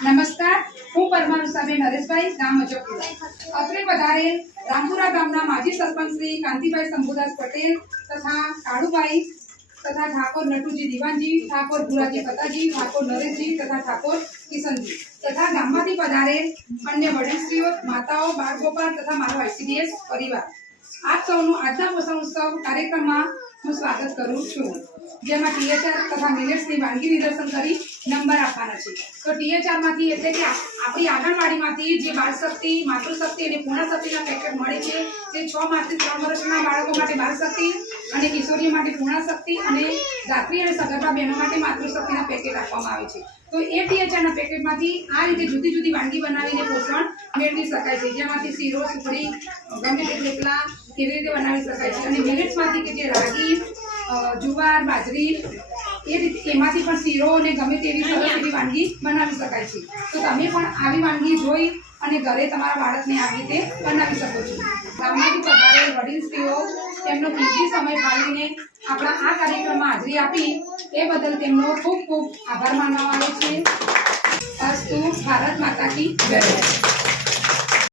નમસ્કાર, હું પરમાર ઉષાબેન નરેશભાઈ, ગામ મજપુરા। અત્રે પધારે રામપુરા ગામના માજી સરપંચ શ્રી કાંતિભાઈ શંભુદાસ પટેલ તથા કાળુભાઈ તથા ઠાકોર નટુજી દિવાનજી, ઠાકોર ભુરાજી પતાજી, ઠાકોર નરેશજી તથા ઠાકોર કિશનજી તથા ગામમાંથી પધારે અન્ય વડીલશ્રીઓ, માતાઓ, બાળગોપાલ તથા મારો આઈસીડીએસ પરિવાર, આપ સૌનું આજના પોષણ ઉત્સવ કાર્યક્રમમાં હું સ્વાગત કરું છું, જેમાં ટીએચઆર તથા મિલેટ્સની વાનગી નિદર્શન કરી નંબર આપવાના છે। તો ટીએચઆરમાંથી એટલે કે આપણી આંગણવાડીમાંથી જે બાળશક્તિ, માતૃશક્તિ અને પૂર્ણશક્તિના પેકેટ મળે છે, તે 6 માસથી 3 વર્ષના બાળકો માટે બાળશક્તિ અને કિશોરીઓ માટે પૂર્ણશક્તિ અને રાત્રિ અને સગર્ભા બહેનો માટે માતૃશક્તિના પેકેટ આપવામાં આવે છે। તો એ ટીએચઆરના પેકેટમાંથી આ રીતે જુદી જુદી વાનગી બનાવીને પોષણ મેળવી શકાય છે, જેમાંથી શીરો, સુખડી, ગમે તે થેપલા કેવી રીતે બનાવી શકાય છે। અને મિલેટ્સમાંથી કે જે રાગી, જુવાર, બાજરી એ રીતે એમાંથી પણ શીરો અને ગમે તેવી સરસ એવી વાનગી બનાવી શકાય છે। તો તમે પણ આવી વાનગી જોઈ અને ઘરે તમારા બાળકને આવી રીતે બનાવી શકો છો। ગામમાંથી પધારેલ વડીલશ્રીઓ તેમનો કિંમતી સમય ફાળવીને આપણા આ કાર્યક્રમમાં હાજરી આપી એ બદલ તેમનો ખૂબ ખૂબ આભાર માનવામાં આવે છે। અસ્તુ, ભારત માતા કી જય।